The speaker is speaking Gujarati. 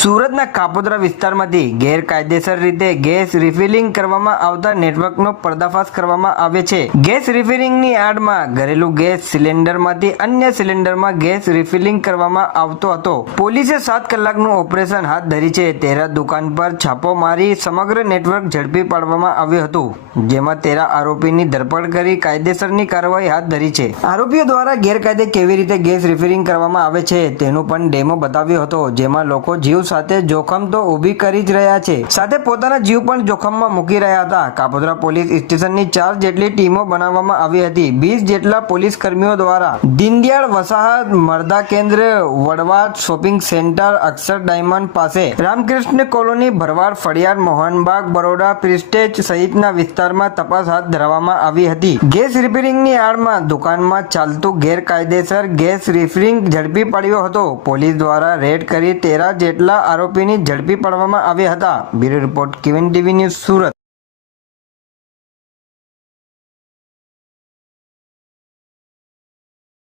સુરતના કાપોદ્રા વિસ્તારમાંથી ગેરકાયદેસર રીતે ગેસ રિફિલિંગ કરવામાં આવતા નેટવર્કનો પર્દાફાશ કરવામાં આવે છે. ગેસ રિફિલિંગની આડમાં ઘરેલું ગેસ સિલિન્ડરમાંથી અન્ય સિલિન્ડરમાં ગેસ રિફિલિંગ કરવામાં આવતો હતો. પોલીસે સાત કલાકનું ઓપરેશન હાથ ધરી છે. તેરા દુકાન પર છાપો મારી સમગ્ર નેટવર્ક ઝડપી પાડવામાં આવ્યું હતું, જેમાં તેરા આરોપીની ધરપકડ કરી કાયદેસરની કાર્યવાહી હાથ ધરી છે. આરોપીઓ દ્વારા ગેરકાયદે કેવી રીતે ગેસ રિફિલિંગ કરવામાં આવે છે તેનું પણ ડેમો બતાવ્યો હતો, જેમાં લોકો જીવ સાથે જોખમ તો ઊભી કરી જ રહ્યા છે. સાથે પોતાના જીવ પણ જોખમમાં મૂકી રહ્યા હતા. કાપોદ્રા પોલીસ સ્ટેશનની ચાર જેટલી ટીમો બનાવવામાં આવી હતી. વીસ જેટલા પોલીસ કર્મીઓ દ્વારા દીનદયાળ વસાહત મરદા કેન્દ્ર Vadvad shopping centre Akshar diamond પાસે રામકૃષ્ણ કોલોની ભરવાડ ફળિયાર મોહનબાગ બરોડા પ્રિસ્ટેજ સહિતના વિસ્તારમાં તપાસ હાથ ધરવામાં આવી હતી. ગેસ રિપેરિંગની આડમાં દુકાનમાં ચાલતું ગેરકાયદેસર ગેસ રિફિલિંગ ઝડપી પડ્યો હતો. પોલીસ દ્વારા રેડ કરી તેરા જેટલા આરોપીની ઝડપી પાડવામાં આવ્યા હતા. બ્યુરો રિપોર્ટ કેવન ટીવી ન્યૂઝ સુરત.